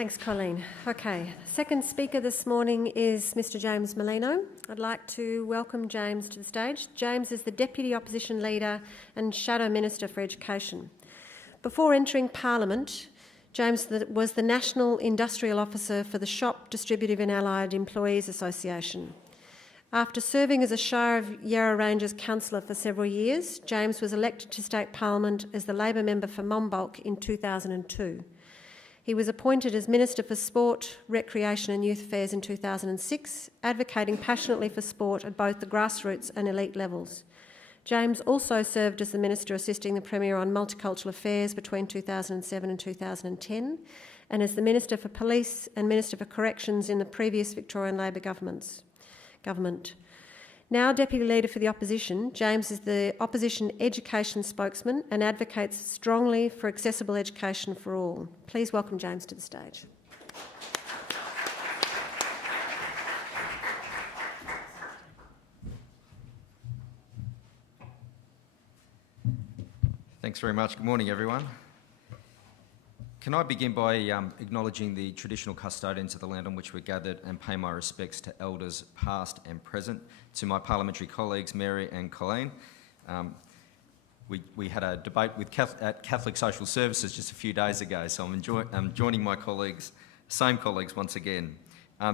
Thanks, Colleen. Okay, second speaker this morning is Mr James Merlino. I'd like to welcome James to the stage. James is the Deputy Opposition Leader and Shadow Minister for Education. Before entering Parliament, James was the National Industrial Officer for the Shop, Distributive and Allied Employees Association. After serving as a Shire of Yarra Ranges councillor for several years, James was elected to State Parliament as the Labor member for Monbulk in 2002. He was appointed as Minister for Sport, Recreation and Youth Affairs in 2006, advocating passionately for sport at both the grassroots and elite levels. James also served as the Minister assisting the Premier on Multicultural Affairs between 2007 and 2010, and as the Minister for Police and Minister for Corrections in the previous Victorian Labor government. Now Deputy Leader for the Opposition, James is the Opposition Education Spokesman and advocates strongly for accessible education for all. Please welcome James to the stage. Thanks very much. Good morning, everyone. Can I begin by acknowledging the traditional custodians of the land on which we're gathered and pay my respects to elders past and present, to my parliamentary colleagues Mary and Colleen. We had a debate at Catholic Social Services just a few days ago, so I'm joining my colleagues, same colleagues once again.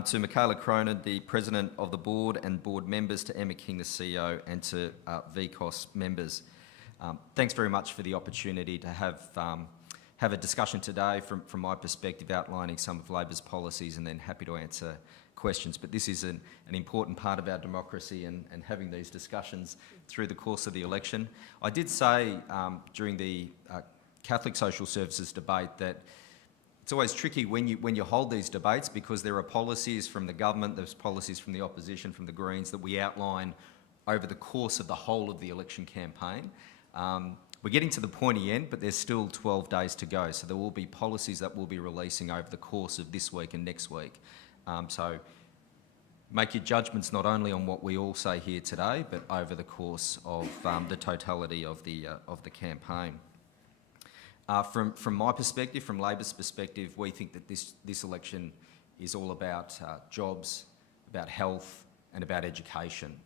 To Michaela Cronin, the President of the Board and Board members, to Emma King, the CEO, and to VCOSS members. Thanks very much for the opportunity to have a discussion today from my perspective, outlining some of Labor's policies, and then happy to answer questions. But this is an important part of our democracy and having these discussions through the course of the election. I did say during the Catholic Social Services debate that it's always tricky when you hold these debates, because there are policies from the government, there's policies from the opposition, from the Greens, that we outline over the course of the whole of the election campaign. We're getting to the pointy end, but there's still 12 days to go. So there will be policies that we'll be releasing over the course of this week and next week. So make your judgments not only on what we all say here today, but over the course of the totality of the campaign. From my perspective, from Labor's perspective, we think that this election is all about jobs, about health, and about education.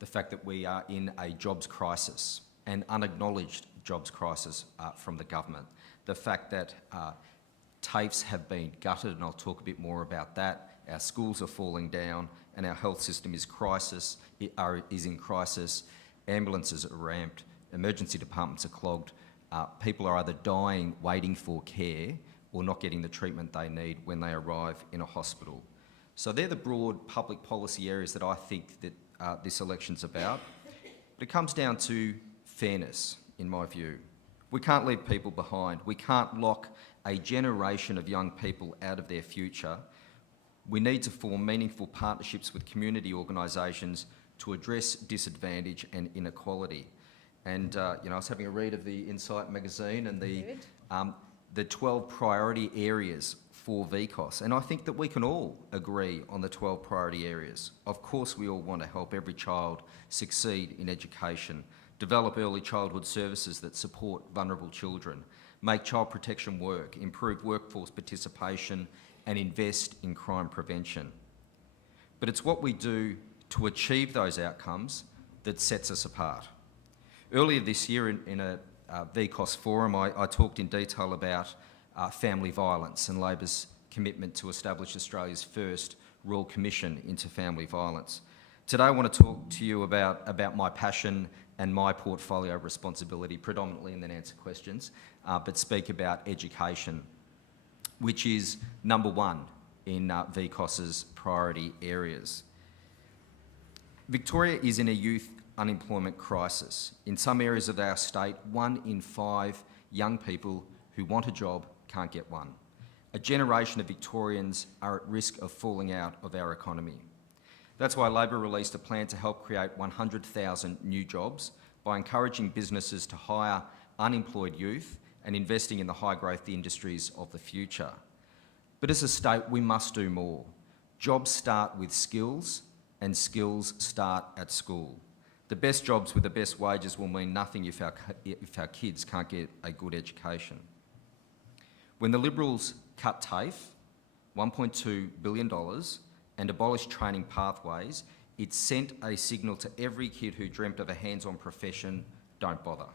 The fact that we are in a jobs crisis, an unacknowledged jobs crisis from the government. The fact that TAFEs have been gutted, and I'll talk a bit more about that. Our schools are falling down, and our health system is in crisis. Ambulances are ramped, emergency departments are clogged. People are either dying waiting for care or not getting the treatment they need when they arrive in a hospital. So they're the broad public policy areas that I think that this election's about. But it comes down to fairness, in my view. We can't leave people behind. We can't lock a generation of young people out of their future. We need to form meaningful partnerships with community organisations to address disadvantage and inequality. And I was having a read of the Insight magazine and the 12 priority areas for VCOSS, and I think that we can all agree on the 12 priority areas. Of course, we all want to help every child succeed in education, develop early childhood services that support vulnerable children, make child protection work, improve workforce participation, and invest in crime prevention. But it's what we do to achieve those outcomes that sets us apart. Earlier this year in a VCOSS forum, I talked in detail about family violence and Labor's commitment to establish Australia's first Royal Commission into family violence. Today I want to talk to you about my passion and my portfolio responsibility predominantly, and then answer questions, but speak about education, which is number one in VCOSS's priority areas. Victoria is in a youth unemployment crisis. In some areas of our state, 1 in 5 young people who want a job can't get one. A generation of Victorians are at risk of falling out of our economy. That's why Labor released a plan to help create 100,000 new jobs by encouraging businesses to hire unemployed youth and investing in the high-growth industries of the future. But as a state, we must do more. Jobs start with skills, and skills start at school. The best jobs with the best wages will mean nothing if our kids can't get a good education. When the Liberals cut TAFE, $1.2 billion and abolished training pathways, it sent a signal to every kid who dreamt of a hands-on profession, don't bother.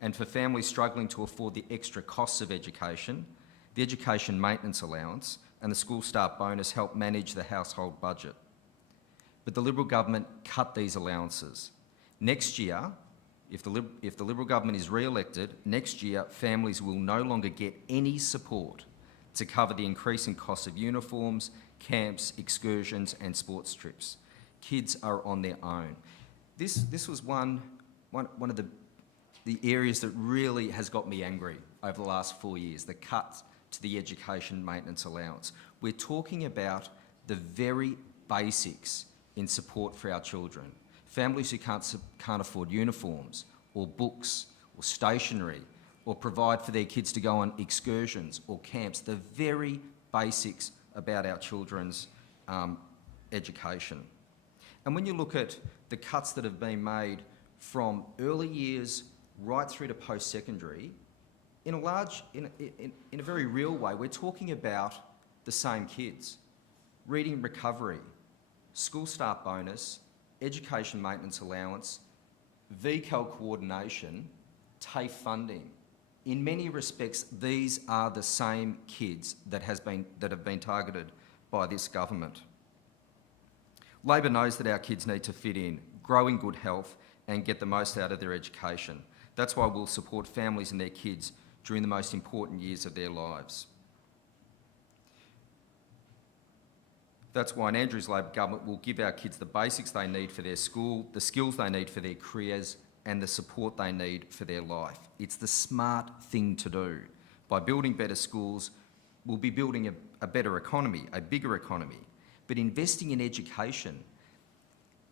And for families struggling to afford the extra costs of education, the education maintenance allowance and the school start bonus help manage the household budget. But the Liberal government cut these allowances. Next year, if the Liberal government is re-elected, next year families will no longer get any support to cover the increasing costs of uniforms, camps, excursions and sports trips. Kids are on their own. This was one of the areas that really has got me angry over the last 4 years, the cuts to the education maintenance allowance. We're talking about the very basics in support for our children. Families who can't afford uniforms or books or stationery or provide for their kids to go on excursions or camps, the very basics about our children's education. And when you look at the cuts that have been made from early years right through to post-secondary, in a very real way, we're talking about the same kids. Reading recovery, school start bonus, education maintenance allowance, VCOSS coordination, TAFE funding. In many respects, these are the same kids that have been targeted by this government. Labor knows that our kids need to fit in, grow in good health and get the most out of their education. That's why we'll support families and their kids during the most important years of their lives. That's why an Andrews Labor government will give our kids the basics they need for their school, the skills they need for their careers and the support they need for their life. It's the smart thing to do. By building better schools, we'll be building a better economy, a bigger economy. But investing in education,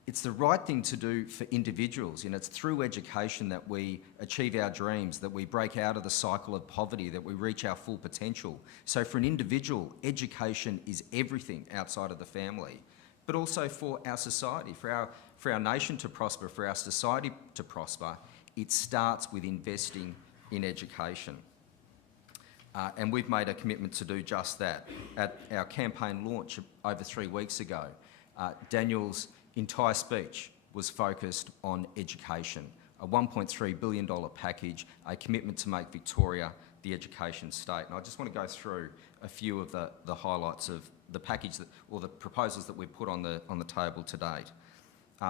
it's the right thing to do for individuals, and it's through education that we achieve our dreams, that we break out of the cycle of poverty, that we reach our full potential. So for an individual, education is everything outside of the family, but also for our society, for our nation to prosper, for our society to prosper, it starts with investing in education. And we've made a commitment to do just that. At our campaign launch over 3 weeks ago, Daniel's entire speech was focused on education, a $1.3 billion package, a commitment to make Victoria the education state. And I just want to go through a few of the highlights of the package or the proposals that we've put on the table to date.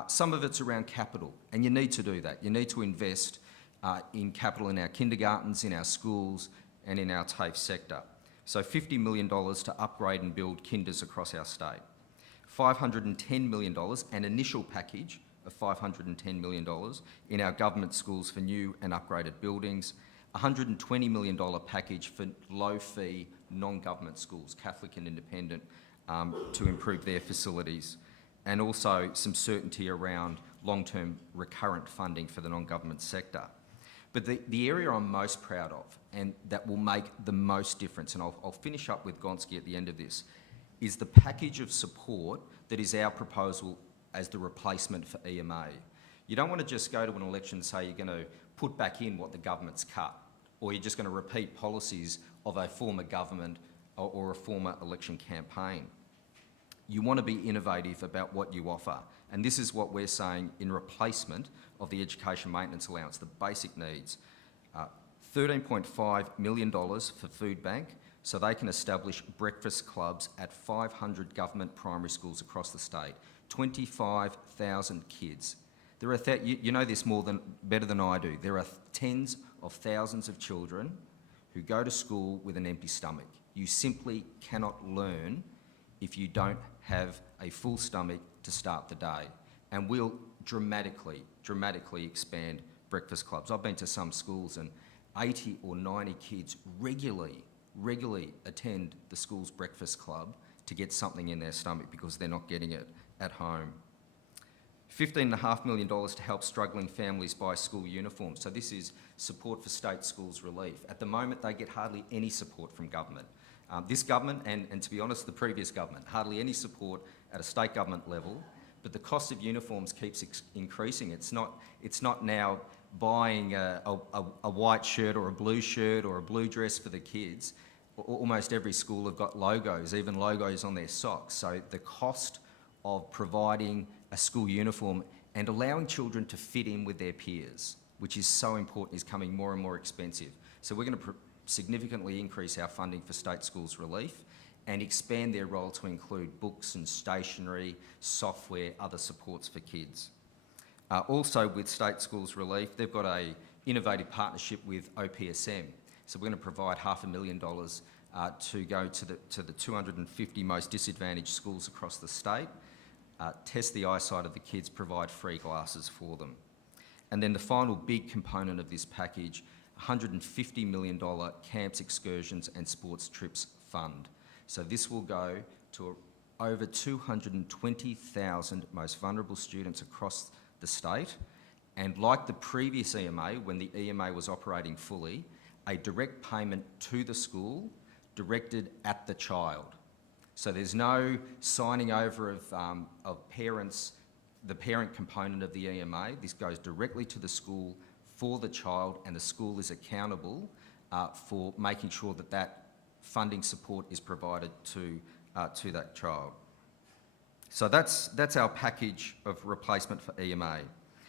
Some of it's around capital, and you need to do that. You need to invest in capital in our kindergartens, in our schools, and in our TAFE sector. So $50 million to upgrade and build kinders across our state. $510 million, an initial package of $510 million in our government schools for new and upgraded buildings, $120 million package for low-fee non-government schools, Catholic and independent, to improve their facilities, and also some certainty around long-term recurrent funding for the non-government sector. But the area I'm most proud of, and that will make the most difference, and I'll finish up with Gonski at the end of this, is the package of support that is our proposal as the replacement for EMA. You don't want to just go to an election and say you're going to put back in what the government's cut, or you're just going to repeat policies of a former government or a former election campaign. You want to be innovative about what you offer, and this is what we're saying in replacement of the education maintenance allowance, the basic needs. $13.5 million for Food Bank, so they can establish breakfast clubs at 500 government primary schools across the state. 25,000 kids. There are you know this better than I do. There are tens of thousands of children who go to school with an empty stomach. You simply cannot learn if you don't have a full stomach to start the day. And we'll dramatically expand breakfast clubs. I've been to some schools and 80 or 90 kids regularly attend the school's breakfast club to get something in their stomach because they're not getting it at home. $15.5 million to help struggling families buy school uniforms. So this is support for state schools relief. At the moment, they get hardly any support from government. This government, and to be honest, the previous government, hardly any support at a state government level, but the cost of uniforms keeps increasing. It's not now buying a white shirt or a blue dress for the kids. almost every school have got logos, even logos on their socks. So the cost of providing a school uniform and allowing children to fit in with their peers, which is so important, is becoming more and more expensive. So we're going to significantly increase our funding for state schools relief and expand their role to include books and stationery, software, other supports for kids. Also with State Schools Relief, they've got an innovative partnership with OPSM. So we're going to provide $500,000 to go to the 250 most disadvantaged schools across the state, test the eyesight of the kids, provide free glasses for them. And then the final big component of this package, $150 million camps, excursions and sports trips fund. So this will go to over 220,000 most vulnerable students across the state, and like the previous EMA, when the EMA was operating fully, a direct payment to the school directed at the child. So there's no signing over of parents, the parent component of the EMA. This goes directly to the school for the child, and the school is accountable for making sure that that funding support is provided to that child. So that's our package of replacement for EMA.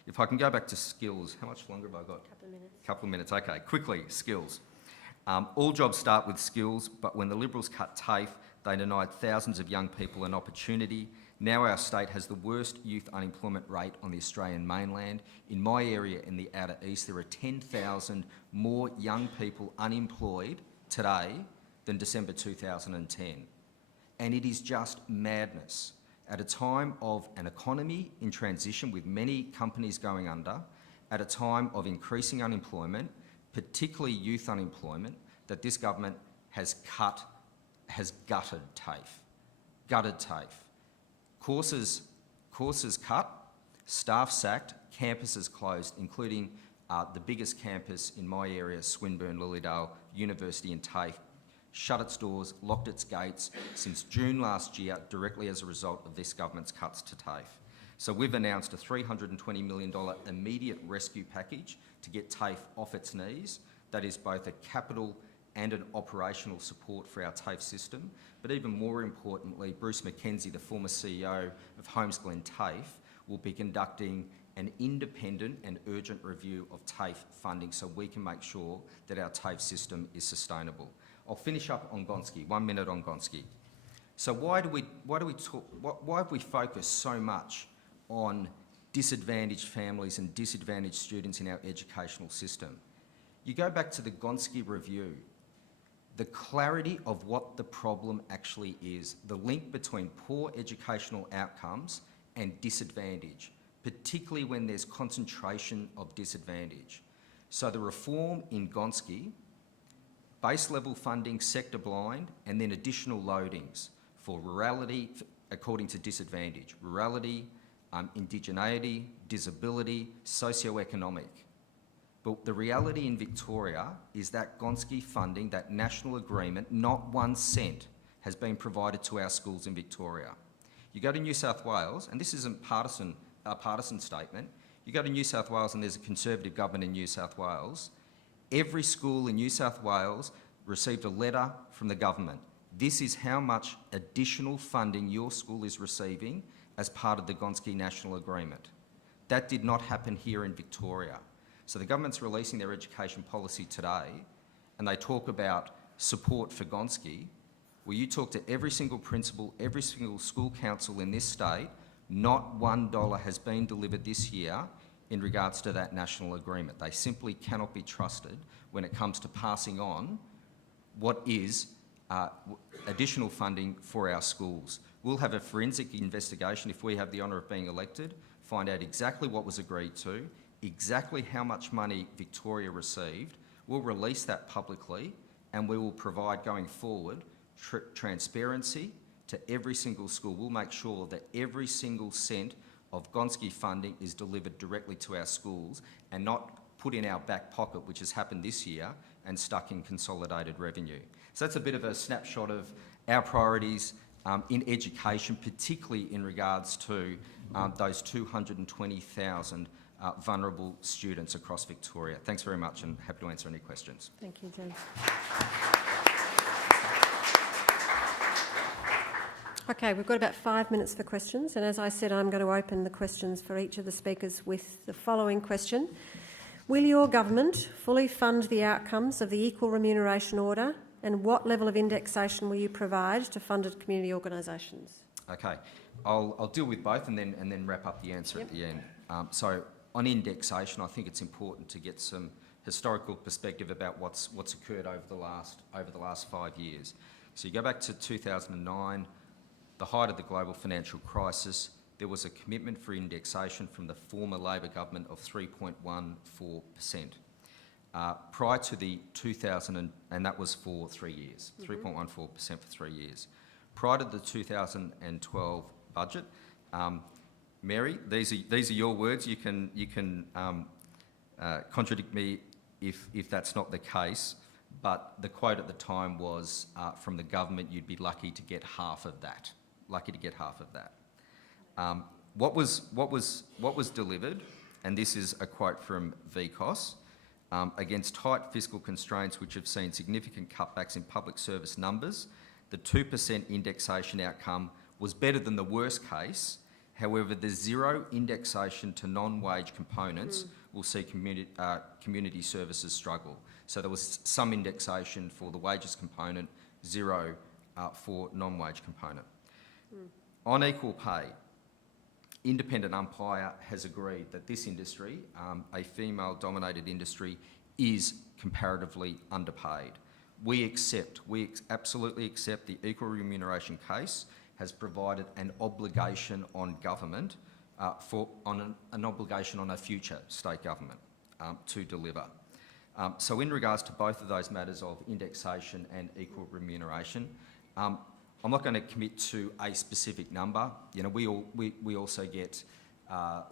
If I can go back to skills, how much longer have I got? Couple of minutes. Couple of minutes, okay. Quickly, skills. All jobs start with skills, but when the Liberals cut TAFE, they denied thousands of young people an opportunity. Now our state has the worst youth unemployment rate on the Australian mainland. In my area in the Outer East, there are 10,000 more young people unemployed today than December 2010. And it is just madness. At a time of an economy in transition with many companies going under, at a time of increasing unemployment, particularly youth unemployment, that this government has gutted TAFE. Gutted TAFE. Courses cut, staff sacked, campuses closed, including the biggest campus in my area, Swinburne Lilydale University in TAFE, shut its doors, locked its gates since June last year, directly as a result of this government's cuts to TAFE. So we've announced a $320 million immediate rescue package to get TAFE off its knees. That is both a capital and an operational support for our TAFE system. But even more importantly, Bruce McKenzie, the former CEO of Holmes Glen TAFE, will be conducting an independent and urgent review of TAFE funding so we can make sure that our TAFE system is sustainable. I'll finish up on Gonski, 1 minute on Gonski. So why have we focused so much on disadvantaged families and disadvantaged students in our educational system? You go back to the Gonski review, the clarity of what the problem actually is, the link between poor educational outcomes and disadvantage, particularly when there's concentration of disadvantage. So the reform in Gonski, base level funding, sector blind, and then additional loadings for rurality according to disadvantage, rurality, indigeneity, disability, socioeconomic. But the reality in Victoria is that Gonski funding, that national agreement, not 1 cent has been provided to our schools in Victoria. You go to New South Wales, and this isn't a partisan statement, you go to New South Wales and there's a Conservative government in New South Wales. Every school in New South Wales received a letter from the government. This is how much additional funding your school is receiving as part of the Gonski National Agreement. That did not happen here in Victoria. So the government's releasing their education policy today, and they talk about support for Gonski. Well, you talk to every single principal, every single school council in this state, not $1 has been delivered this year in regards to that national agreement. They simply cannot be trusted when it comes to passing on what is additional funding for our schools. We'll have a forensic investigation if we have the honour of being elected, find out exactly what was agreed to, exactly how much money Victoria received. We'll release that publicly, and we will provide going forward transparency to every single school. We'll make sure that every single cent of Gonski funding is delivered directly to our schools and not put in our back pocket, which has happened this year, and stuck in consolidated revenue. So that's a bit of a snapshot of our priorities in education, particularly in regards to those 220,000 vulnerable students across Victoria. Thanks very much, and happy to answer any questions. Thank you, James. Okay, we've got about 5 minutes for questions, and as I said, I'm going to open the questions for each of the speakers with the following question. Will your government fully fund the outcomes of the Equal Remuneration Order, and what level of indexation will you provide to funded community organisations? Okay, I'll deal with both and then wrap up the answer at the end. So on indexation, I think it's important to get some historical perspective about what's occurred over the last 5 years. So you go back to 2009, the height of the global financial crisis. There was a commitment for indexation from the former Labor government of 3.14%. Prior to the 2000, and that was for 3 years, 3.14% for 3 years. Prior to the 2012 budget, Mary, these are your words. You can contradict me if that's not the case, but the quote at the time was from the government, you'd be lucky to get half of that. What was delivered, and this is a quote from VCOSS, against tight fiscal constraints which have seen significant cutbacks in public service numbers, the 2% indexation outcome was better than the worst case. However, the zero indexation to non-wage components will see community services struggle. So there was some indexation for the wages component, zero for non-wage component. On equal pay, Independent Umpire has agreed that this industry, a female-dominated industry, is comparatively underpaid. We absolutely accept the equal remuneration case has provided an obligation on government, an obligation on a future state government to deliver. So in regards to both of those matters of indexation and equal remuneration, I'm not going to commit to a specific number. You know, we also get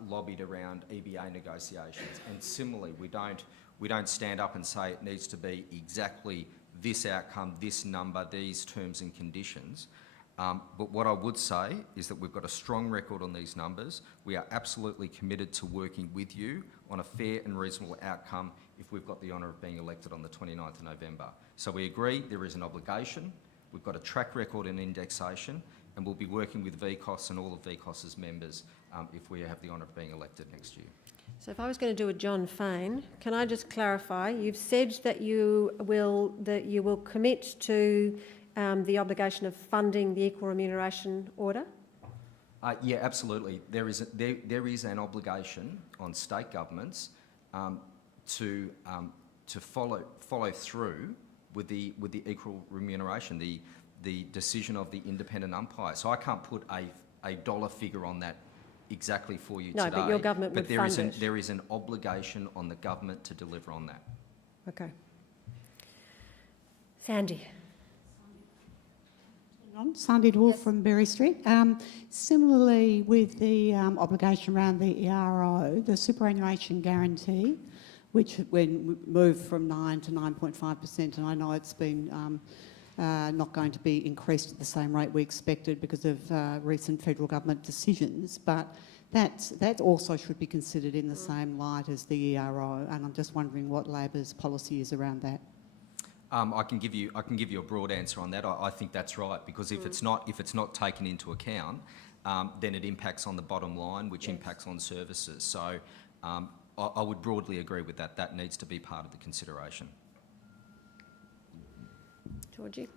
lobbied around EBA negotiations, and similarly, we don't stand up and say it needs to be exactly this outcome, this number, these terms and conditions. But what I would say is that we've got a strong record on these numbers. We are absolutely committed to working with you on a fair and reasonable outcome if we've got the honour of being elected on the 29th of November. So we agree there is an obligation. We've got a track record in indexation, and we'll be working with VCOSS and all of VCOSS's members if we have the honour of being elected next year. So if I was going to do a John Fain, can I just clarify? You've said that you will commit to the obligation of funding the Equal Remuneration Order? Yeah, absolutely. There is an obligation on state governments to follow through with the equal remuneration, the decision of the independent umpire. So I can't put a dollar figure on that exactly for you today. No, but your government would fund it. There is an obligation on the government to deliver on that. Okay. Sandy. Sandy Dwarf from Berry Street. Similarly, with the obligation around the ERO, the superannuation guarantee, which when moved from 9 to 9.5%, and I know it's been not going to be increased at the same rate we expected because of recent federal government decisions, but that also should be considered in the same light as the ERO, and I'm just wondering what Labor's policy is around that. I can give you a broad answer on that. I think that's right, because if it's not taken into account, then it impacts on the bottom line, which impacts on services. So I would broadly agree with that. That needs to be part of the consideration. Georgie.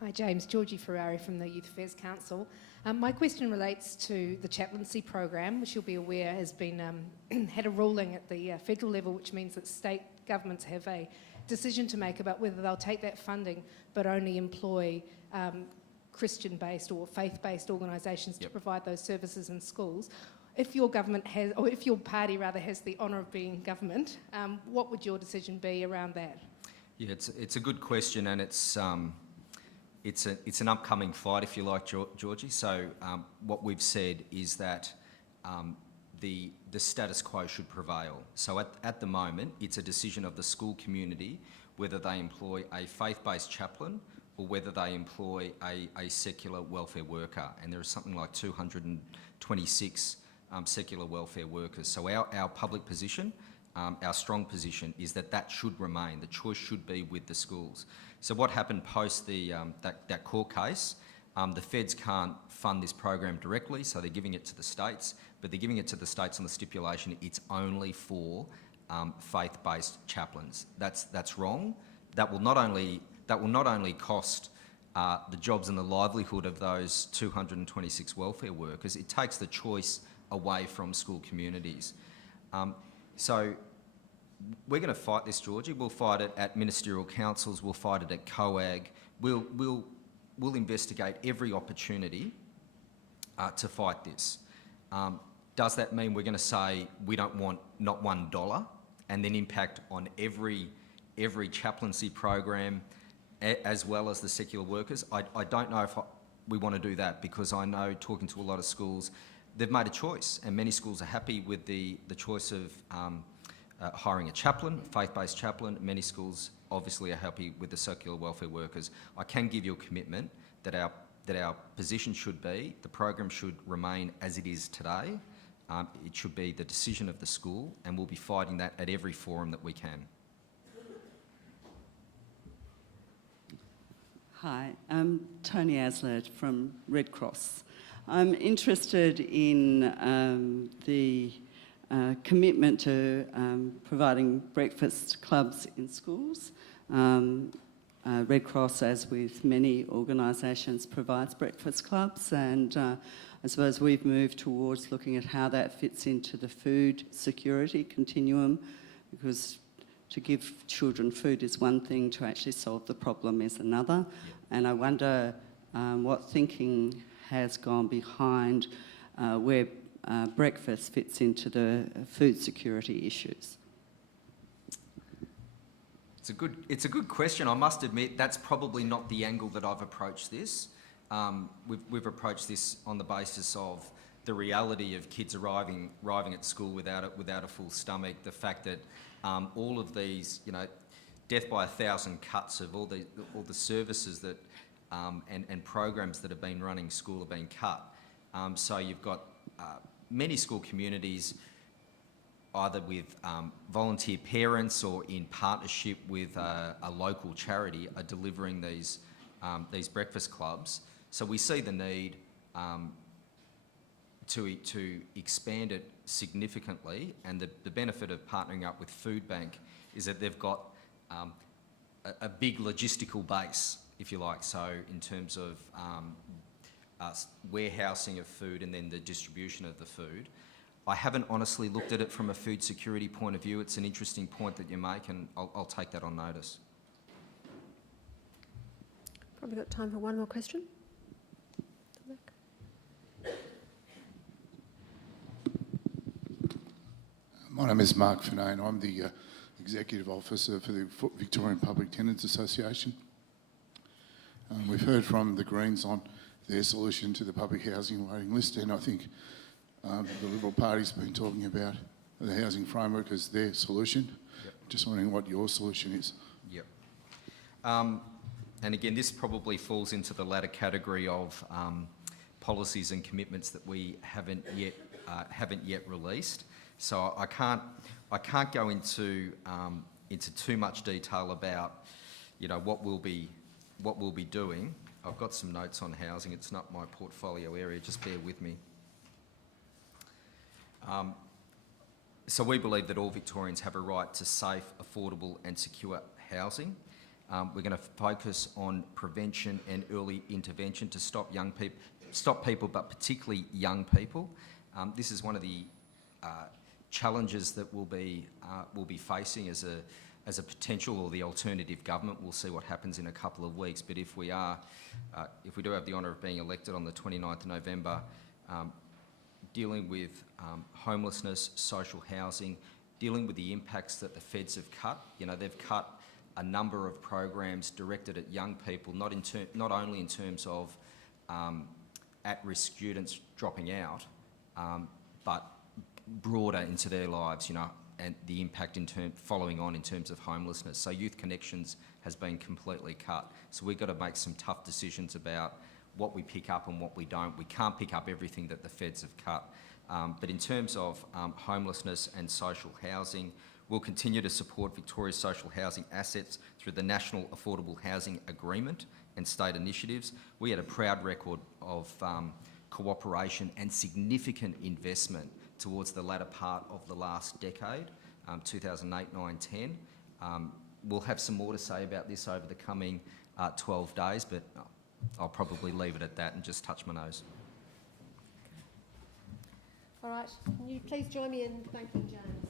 Hi James, Georgie Ferrari from the Youth Affairs Council. My question relates to the chaplaincy program, which you'll be aware has been had a ruling at the federal level, which means that state governments have a decision to make about whether they'll take that funding but only employ Christian-based or faith-based organisations to provide those services in schools. If your government has, or if your party rather has the honour of being government, what would your decision be around that? Yeah, it's a good question, and it's an upcoming fight, if you like, Georgie. So what we've said is that the status quo should prevail. So at the moment, it's a decision of the school community whether they employ a faith-based chaplain or whether they employ a secular welfare worker. And there is something like 226 secular welfare workers. So our public position our strong position is that that should remain. The choice should be with the schools. So what happened post that court case, the feds can't fund this program directly, so they're giving it to the states, but they're giving it to the states on the stipulation it's only for faith-based chaplains. That's wrong. That will not only cost the jobs and the livelihood of those 226 welfare workers, it takes the choice away from school communities. So we're going to fight this, Georgie. We'll fight it at ministerial councils. We'll fight it at COAG. We'll investigate every opportunity to fight this. Does that mean we're going to say we don't want not $1 and then impact on every chaplaincy program as well as the secular workers? I don't know if we want to do that, because I know, talking to a lot of schools, they've made a choice, and many schools are happy with the choice of hiring a chaplain, faith-based chaplain. Many schools obviously are happy with the secular welfare workers. I can give you a commitment that our position should be the program should remain as it is today. It should be the decision of the school, and we'll be fighting that at every forum that we can. Hi, I'm Tony Aslett from Red Cross. I'm interested in the commitment to providing breakfast clubs in schools. Red Cross, as with many organisations, provides breakfast clubs, and I suppose we've moved towards looking at how that fits into the food security continuum, because to give children food is one thing, to actually solve the problem is another. And I wonder what thinking has gone behind where breakfast fits into the food security issues. It's a good question. I must admit that's probably not the angle that I've approached this. We've approached this on the basis of the reality of kids arriving at school without a full stomach. The fact that all of these, death by 1,000 cuts of all the services that and programs that have been running school have been cut. So you've got many school communities, either with volunteer parents or in partnership with a local charity, are delivering these breakfast clubs. So we see the need to expand it significantly, and the benefit of partnering up with Food Bank is that they've got a big logistical base, if you like, so in terms of warehousing of food and then the distribution of the food. I haven't honestly looked at it from a food security point of view. It's an interesting point that you make, and I'll take that on notice. Probably got time for one more question. My name is Mark Finane. I'm the Executive Officer for the Victorian Public Tenants Association. We've heard from the Greens on their solution to the public housing waiting list, and I think the Liberal Party's been talking about the housing framework as their solution. Yep. Just wondering what your solution is. Yep. And again, this probably falls into the latter category of policies and commitments that we haven't yet released. So I can't go into too much detail about what we'll be doing. I've got some notes on housing. It's not my portfolio area. Just bear with me. So we believe that all Victorians have a right to safe, affordable and secure housing. We're going to focus on prevention and early intervention to stop people, but particularly young people. This is one of the challenges that we'll be facing as a potential or the alternative government. We'll see what happens in a couple of weeks. But if we do have the honour of being elected on the 29th of November, dealing with homelessness, social housing, dealing with the impacts that the feds have cut. They've cut a number of programs directed at young people, not only in terms of at-risk students dropping out, but broader into their lives, and the impact following on in terms of homelessness. So Youth Connections has been completely cut. So we've got to make some tough decisions about what we pick up and what we don't. We can't pick up everything that the feds have cut. But in terms of homelessness and social housing, We'll continue to support Victoria's social housing assets through the National Affordable Housing Agreement and state initiatives. We had a proud record of cooperation and significant investment towards the latter part of the last decade, 2008, 9, 10. We'll have some more to say about this over the coming 12 days, but I'll probably leave it at that and just touch my nose. All right, can you please join me in thanking James?